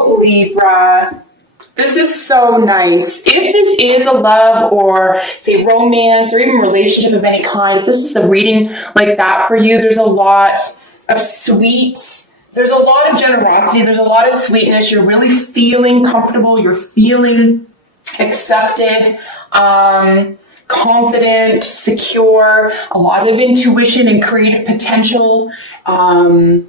you, Libra. This is so nice. If this is a love or say romance or even relationship of any kind, if this is a reading like that for you, there's a lot of there's a lot of generosity, there's a lot of sweetness. You're really feeling comfortable, you're feeling accepted, confident, secure, a lot of intuition and creative potential in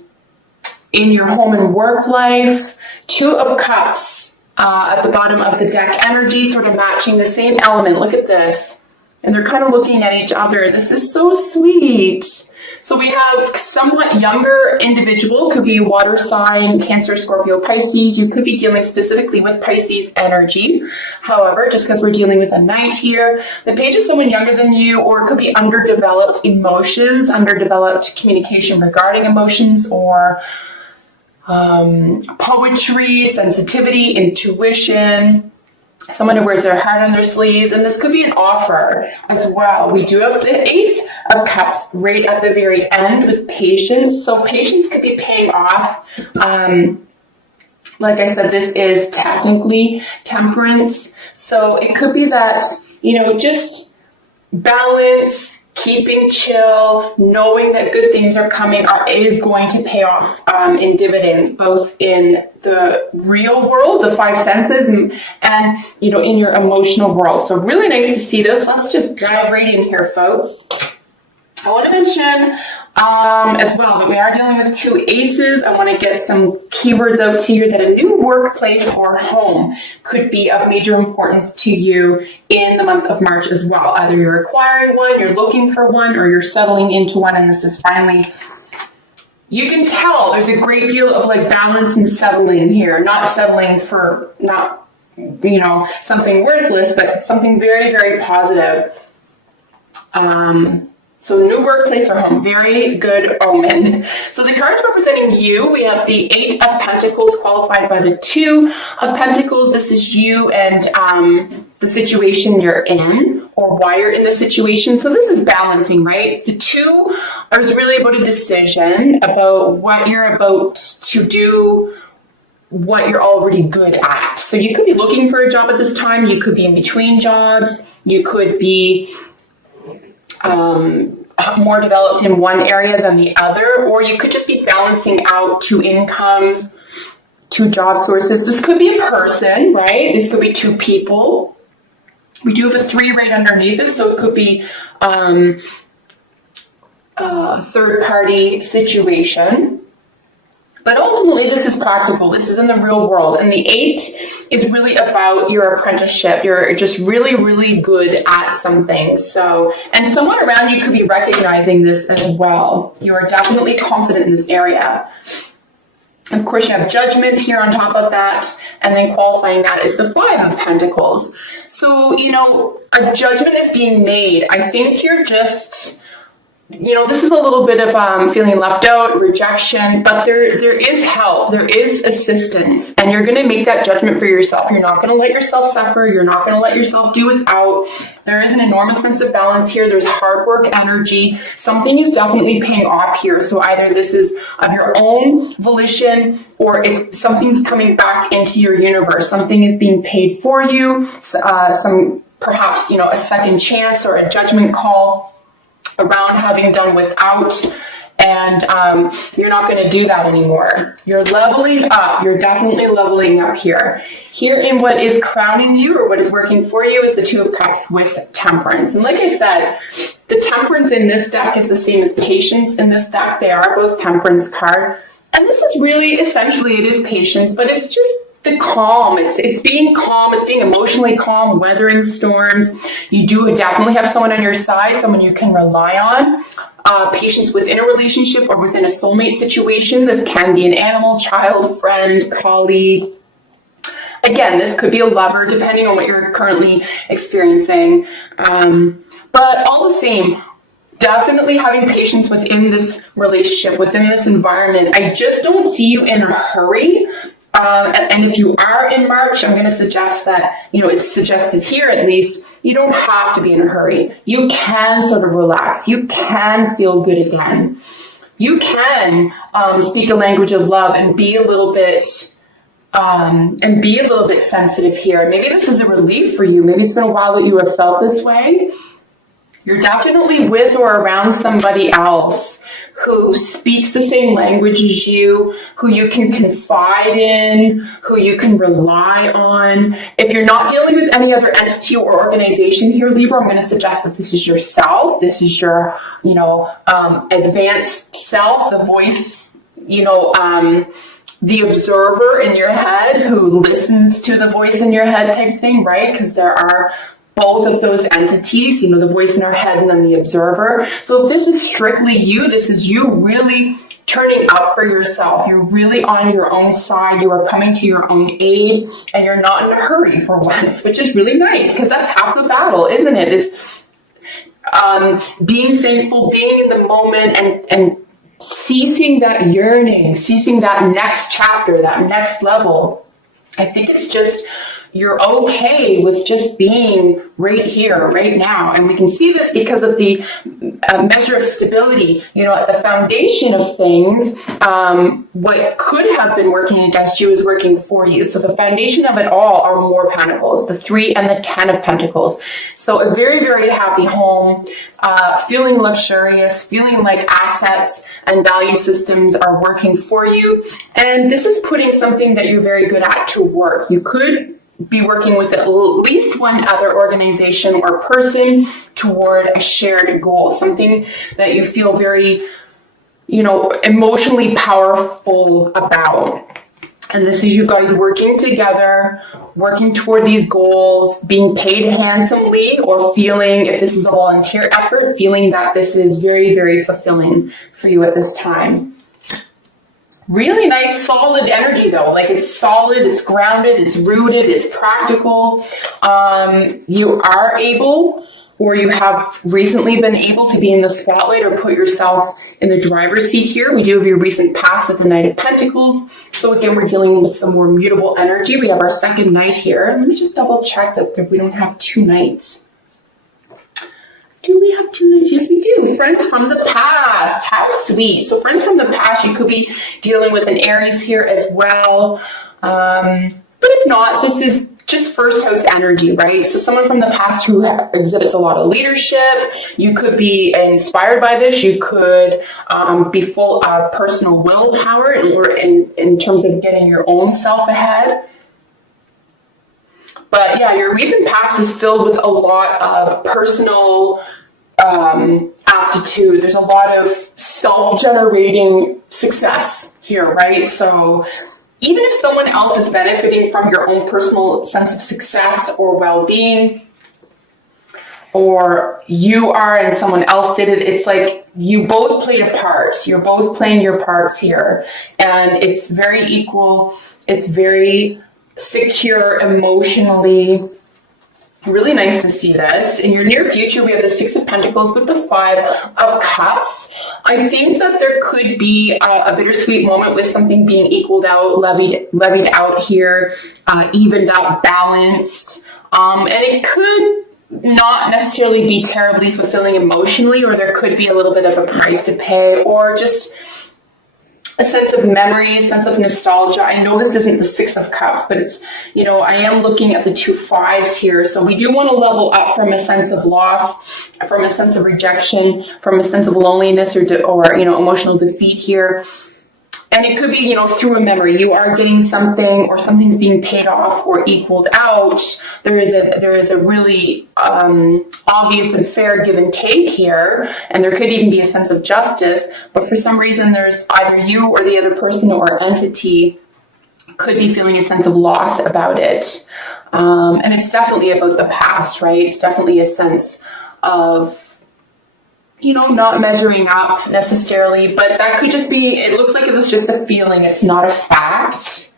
your home and work life. Two of Cups. At the bottom of the deck, energy sort of matching the same element. Look at this. And they're kind of looking at each other. This is so sweet. So we have somewhat younger individual, could be water sign, Cancer, Scorpio, Pisces. You could be dealing specifically with Pisces energy. However, just because we're dealing with a knight here, the page is someone younger than you, or it could be underdeveloped emotions, underdeveloped communication regarding emotions, or poetry, sensitivity, intuition, someone who wears their heart on their sleeves, and this could be an offer as well. We do have the Ace of Cups right at the very end with patience, so patience could be paying off. Like I said, this is technically Temperance, so it could be that, you know, just balance, keeping chill, knowing that good things are coming is going to pay off in dividends, both in the real world, the five senses, and you know, in your emotional world. So really nice to see this. Let's just dive right in here, folks. I want to mention as well that we are dealing with two aces. I want to get some keywords out to you that a new workplace or home could be of major importance to you in the month of March as well. Either you're acquiring one, you're looking for one, or you're settling into one, and this is finally, you can tell there's a great deal of like balance and settling here, not settling for not, you know, something worthless, but something very, very positive. So new workplace or home, very good omen. So the cards representing you, we have the Eight of Pentacles qualified by the Two of Pentacles. This is you and the situation you're in, or why you're in the situation. So this is balancing, right? The Two is really about a decision, about what you're about to do, what you're already good at. So you could be looking for a job at this time. You could be in between jobs. You could be more developed in one area than the other, or you could just be balancing out two incomes, two job sources. This could be a person, right? This could be two people. We do have a 3 right underneath it, so it could be a third-party situation. But ultimately, this is practical. This is in the real world. And the 8 is really about your apprenticeship. You're just really, really good at something. So, and someone around you could be recognizing this as well. You are definitely confident in this area. Of course, you have Judgment here on top of that. And then qualifying that is the 5 of Pentacles. So, you know, a judgment is being made. I think you're just, you know, this is a little bit of feeling left out, rejection, but there is help, there is assistance, and you're going to make that judgment for yourself. You're not going to let yourself suffer. You're not going to let yourself do without. There is an enormous sense of balance here. There's hard work energy. Something is definitely paying off here. So either this is of your own volition, or it's something's coming back into your universe. Something is being paid for you. Some perhaps, you know, a second chance or a judgment call around having done without, and you're not going to do that anymore. You're leveling up. You're definitely leveling up here. Here in what is crowning you, or what is working for you, is the 2 of Cups with Temperance. And like I said, the Temperance in this deck is the same as Patience in this deck. They are both Temperance card. And this is really, essentially, it is patience, but it's just the calm. It's being calm. It's being emotionally calm, weathering storms. You do definitely have someone on your side, someone you can rely on. Patience within a relationship or within a soulmate situation. This can be an animal, child, friend, colleague. Again, this could be a lover, depending on what you're currently experiencing. But all the same, definitely having patience within this relationship, within this environment. I just don't see you in a hurry. And if you are in March, I'm going to suggest that, you know, it's suggested here at least, you don't have to be in a hurry. You can sort of relax. You can feel good again. You can speak a language of love and be a little bit and be a little bit sensitive here. Maybe this is a relief for you. Maybe it's been a while that you have felt this way. You're definitely with or around somebody else who speaks the same language as you, who you can confide in, who you can rely on. If you're not dealing with any other entity or organization here, Libra, I'm going to suggest that this is yourself. This is your, advanced self, the voice, the observer in your head who listens to the voice in your head type thing, right? Because there are both of those entities, the voice in our head and then the observer. So if this is strictly you, this is you really turning up for yourself. You're really on your own side. You are coming to your own aid, and you're not in a hurry for once, which is really nice, because that's half the battle, isn't it? Is being thankful, being in the moment, and ceasing that yearning, ceasing that next chapter, that next level. I think it's just, you're okay with just being right here, right now. And we can see this because of the measure of stability. At the foundation of things, what could have been working against you is working for you. So the foundation of it all are more pentacles, the 3 and the 10 of pentacles. So a very, very happy home, feeling luxurious, feeling like assets and value systems are working for you. And this is putting something that you're very good at to work. You could be working with at least one other organization or person toward a shared goal, something that you feel very, emotionally powerful about. And this is you guys working together, working toward these goals, being paid handsomely, or feeling, if this is a volunteer effort, feeling that this is very, very fulfilling for you at this time. Really nice, solid energy though. Like, it's solid, it's grounded, it's rooted, it's practical. You are able, or you have recently been able to be in the spotlight or put yourself in the driver's seat here. We do have your recent past with the Knight of Pentacles. So again, we're dealing with some more mutable energy. We have our second Knight here. Let me just double check that we don't have 2 Knights. Do we have 2 Knights? Yes, we do. Friends from the past. How sweet. So friends from the past, you could be dealing with an Aries here as well. But if not, this is just first house energy, right? So someone from the past who exhibits a lot of leadership. You could be inspired by this. You could be full of personal willpower in terms of getting your own self ahead. But yeah, your recent past is filled with a lot of personal aptitude. There's a lot of self-generating success here, right? So even if someone else is benefiting from your own personal sense of success or well-being, or you are and someone else did it, it's like you both played a part. You're both playing your parts here. And it's very equal. It's very secure emotionally. Really nice to see this. In your near future, we have the 6 of Pentacles with the 5 of Cups. I think that there could be a bittersweet moment with something being equaled out, levied out here, evened out, balanced. And it could not necessarily be terribly fulfilling emotionally, or there could be a little bit of a price to pay, or just a sense of memory, a sense of nostalgia. I know this isn't the 6 of Cups, but it's, I am looking at the 2 5s here. So we do want to level up from a sense of loss, from a sense of rejection, from a sense of loneliness or emotional defeat here. And it could be, through a memory. You are getting something, or something's being paid off or equaled out. There is a really obvious and fair give and take here, and there could even be a sense of justice. But for some reason, there's either you or the other person or entity could be feeling a sense of loss about it. And it's definitely about the past, right? It's definitely a sense of not measuring up necessarily, but that could just be, it looks like it was just a feeling. It's not a fact.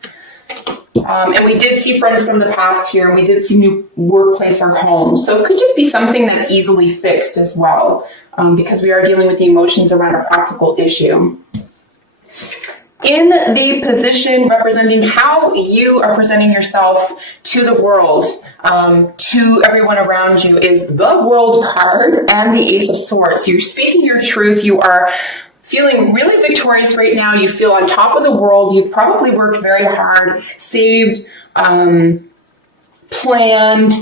And we did see friends from the past here, and we did see new workplace or home. So it could just be something that's easily fixed as well, because we are dealing with the emotions around a practical issue. In the position representing how you are presenting yourself to the world, to everyone around you, is the World card and the Ace of Swords. You're speaking your truth. You are feeling really victorious right now. You feel on top of the world. You've probably worked very hard, saved, planned,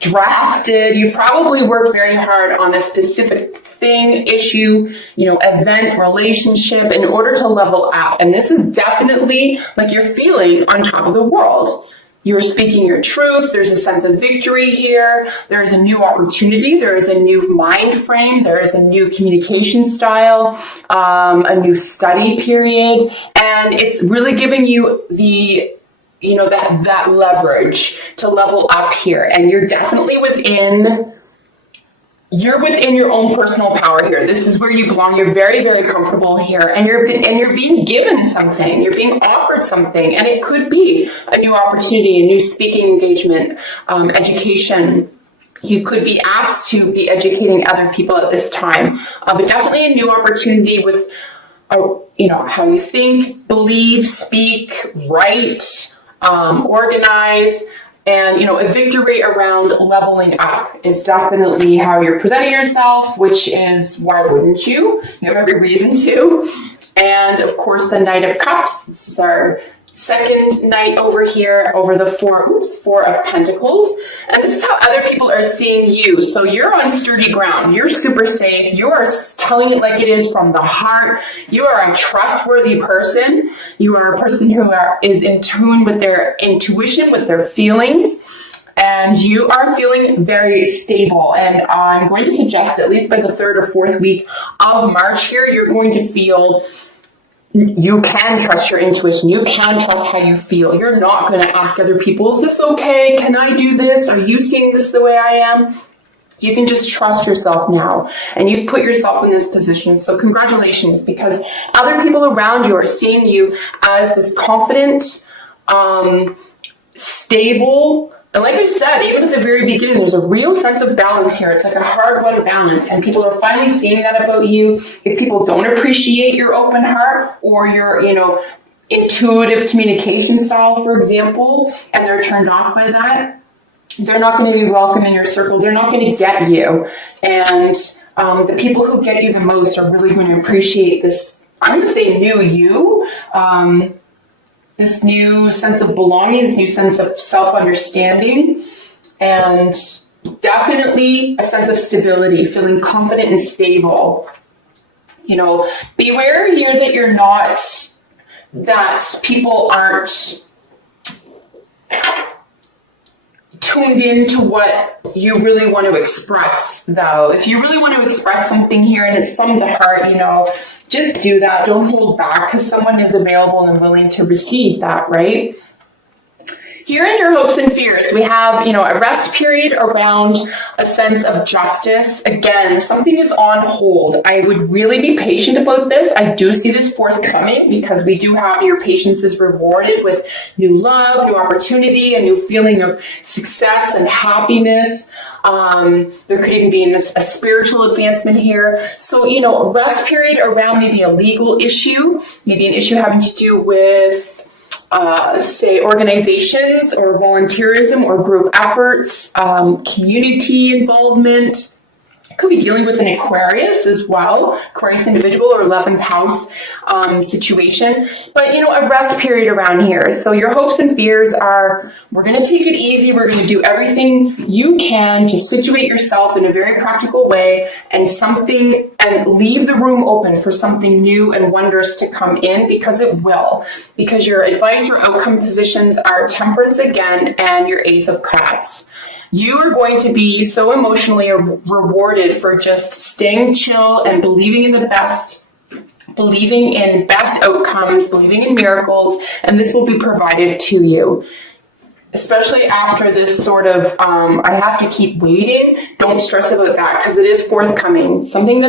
drafted. You've probably worked very hard on a specific thing, issue, event, relationship in order to level up. And this is definitely like you're feeling on top of the world. You're speaking your truth. There's a sense of victory here. There's a new opportunity. There is a new mind frame. There is a new communication style, a new study period. And it's really giving you that leverage to level up here. And you're definitely within your own personal power here. This is where you belong. You're very, very comfortable here, and you're being given something. You're being offered something, and it could be a new opportunity, a new speaking engagement, education. You could be asked to be educating other people at this time, but definitely a new opportunity with, how you think, believe, speak, write, organize. And, a victory around leveling up is definitely how you're presenting yourself, which is why wouldn't you? You have every reason to. And of course, the Knight of Cups. This is our second knight over here, over the Four of Pentacles. And this is how other people are seeing you. So you're on sturdy ground. You're super safe. You are telling it like it is from the heart. You are a trustworthy person. You are a person who is in tune with their intuition, with their feelings. And you are feeling very stable. And I'm going to suggest, at least by the 3rd or 4th week of March here, you're going to feel you can trust your intuition. You can trust how you feel. You're not going to ask other people, is this okay? Can I do this? Are you seeing this the way I am? You can just trust yourself now. And you've put yourself in this position. So congratulations, because other people around you are seeing you as this confident, stable. And like I said, even at the very beginning, there's a real sense of balance here. It's like a hard-won balance, and people are finally seeing that about you. If people don't appreciate your open heart or your, intuitive communication style, for example, and they're turned off by that, they're not going to be welcome in your circle. They're not going to get you. And the people who get you the most are really going to appreciate this, I'm going to say new you, this new sense of belonging, this new sense of self-understanding, and definitely a sense of stability, feeling confident and stable. Beware here that people aren't tuned into what you really want to express, though. If you really want to express something here and it's from the heart, just do that. Don't hold back, because someone is available and willing to receive that, right? Here in your hopes and fears, we have, a rest period around a sense of justice. Again, something is on hold. I would really be patient about this. I do see this forthcoming, because we do have your patience is rewarded with new love, new opportunity, a new feeling of success and happiness. There could even be a spiritual advancement here. So, a rest period around maybe a legal issue, maybe an issue having to do with say organizations or volunteerism or group efforts, community involvement. Could be dealing with an Aquarius as well, Aquarius individual or 11th house situation. But, a rest period around here. So your hopes and fears are, we're going to take it easy. We're going to do everything you can to situate yourself in a very practical way and leave the room open for something new and wondrous to come in, because it will. Because your advice or outcome positions are Temperance again and your Ace of Cups. You are going to be so emotionally rewarded for just staying chill and believing in the best, believing in best outcomes, believing in miracles, and this will be provided to you. Especially after this sort of, I have to keep waiting. Don't stress about that, because it is forthcoming. Something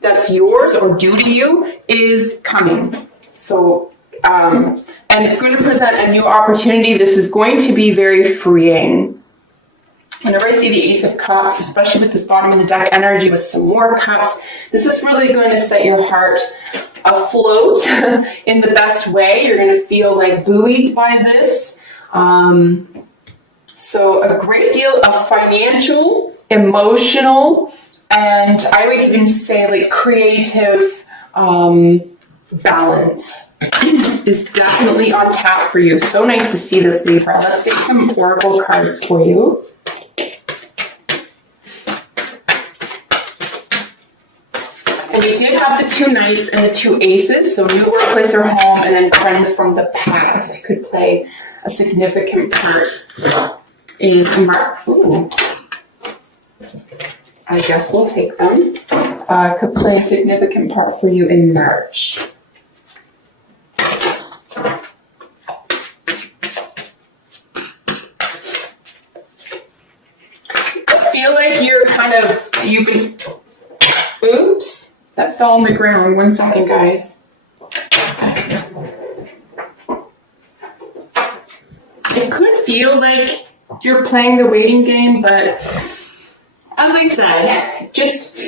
that's yours or due to you is coming. So, and it's going to present a new opportunity. This is going to be very freeing. Whenever I see the Ace of Cups, especially with this bottom of the deck energy with some more cups, this is really going to set your heart afloat in the best way. You're going to feel like buoyed by this. So a great deal of financial, emotional, and I would even say like creative balance is definitely on tap for you. So nice to see this, Libra. Let's get some oracle cards for you. And we did have the 2 knights and the 2 aces, so new workplace or home, and then friends from the past could play a significant part in ooh. I guess we'll take them. Could play a significant part for you in March. I feel like you're you've been, oops, that fell on the ground. 1 second, guys. It could feel like you're playing the waiting game, but as I said, just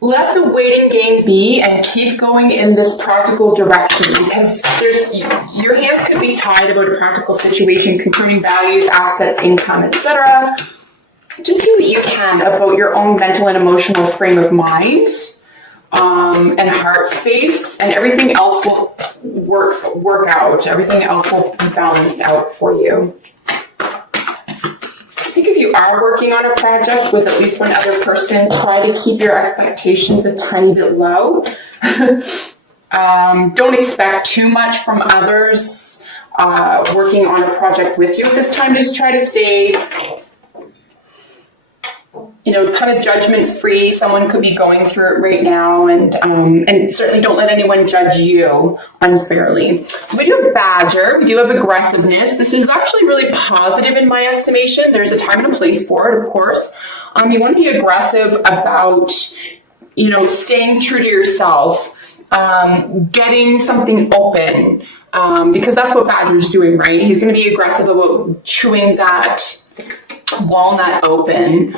let the waiting game be and keep going in this practical direction, because your hands could be tied about a practical situation concerning values, assets, income, etc. Just do what you can about your own mental and emotional frame of mind and heart space, and everything else will work out. Everything else will be balanced out for you. I think if you are working on a project with at least one other person, try to keep your expectations a tiny bit low. Don't expect too much from others working on a project with you at this time. Just try to stay, kind of judgment-free. Someone could be going through it right now, and certainly don't let anyone judge you unfairly. So we do have Badger, we do have aggressiveness. This is actually really positive in my estimation. There's a time and a place for it, of course. You want to be aggressive about, staying true to yourself, getting something open, because that's what Badger's doing, right? He's going to be aggressive about chewing that walnut open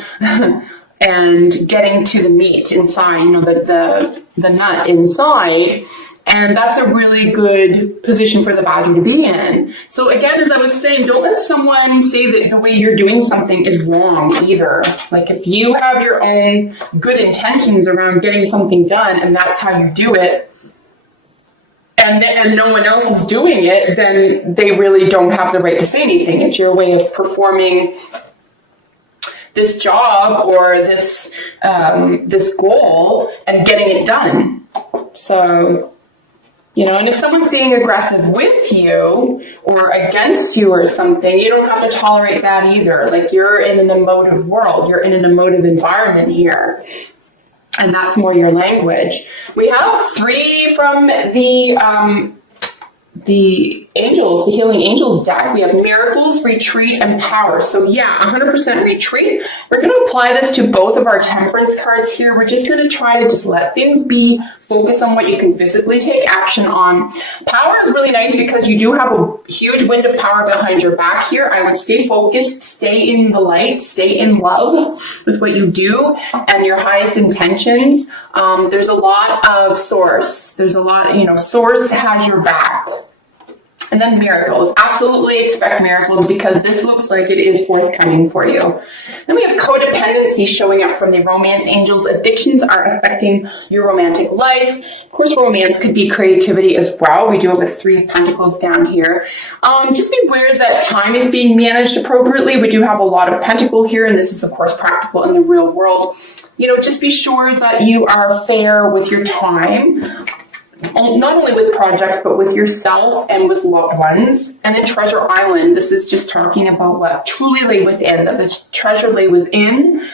and getting to the meat inside, the nut inside. And that's a really good position for the Badger to be in. So again, as I was saying, don't let someone say that the way you're doing something is wrong either. Like if you have your own good intentions around getting something done and that's how you do it, and no one else is doing it, then they really don't have the right to say anything. It's your way of performing this job or this goal and getting it done. So, and if someone's being aggressive with you or against you or something, you don't have to tolerate that either. Like you're in an emotive world, you're in an emotive environment here. And that's more your language. We have 3 from the angels, the healing angels deck. We have miracles, retreat, and power. So yeah, 100% retreat. We're going to apply this to both of our temperance cards here. We're just going to try to just let things be, focus on what you can physically take action on. Power is really nice because you do have a huge wind of power behind your back here. I would stay focused, stay in the light, stay in love with what you do and your highest intentions. There's a lot of source. There's a lot, source has your back. And then miracles. Absolutely expect miracles because this looks like it is forthcoming for you. Then we have codependency showing up from the romance angels. Addictions are affecting your romantic life. Of course, romance could be creativity as well. We do have a 3 of Pentacles down here. Just be aware that time is being managed appropriately. We do have a lot of Pentacle here, and this is, of course, practical in the real world. Just be sure that you are fair with your time. Not only with projects, but with yourself and with loved ones. And then Treasure Island, this is just talking about what truly lay within, that the treasure lay within.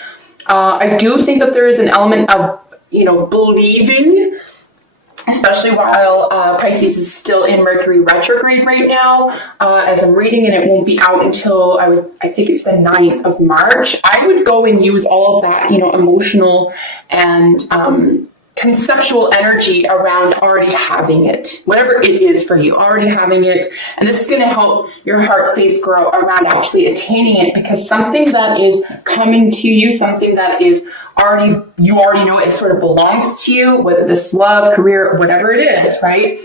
I do think that there is an element of, believing, especially while Pisces is still in Mercury retrograde right now, as I'm reading, and it won't be out until I think it's the 9th of March. I would go and use all of that, emotional and conceptual energy around already having it, whatever it is for you, already having it. And this is going to help your heart space grow around actually attaining it, because something that is coming to you, something that is you already know it sort of belongs to you, whether this love, career, whatever it is, right?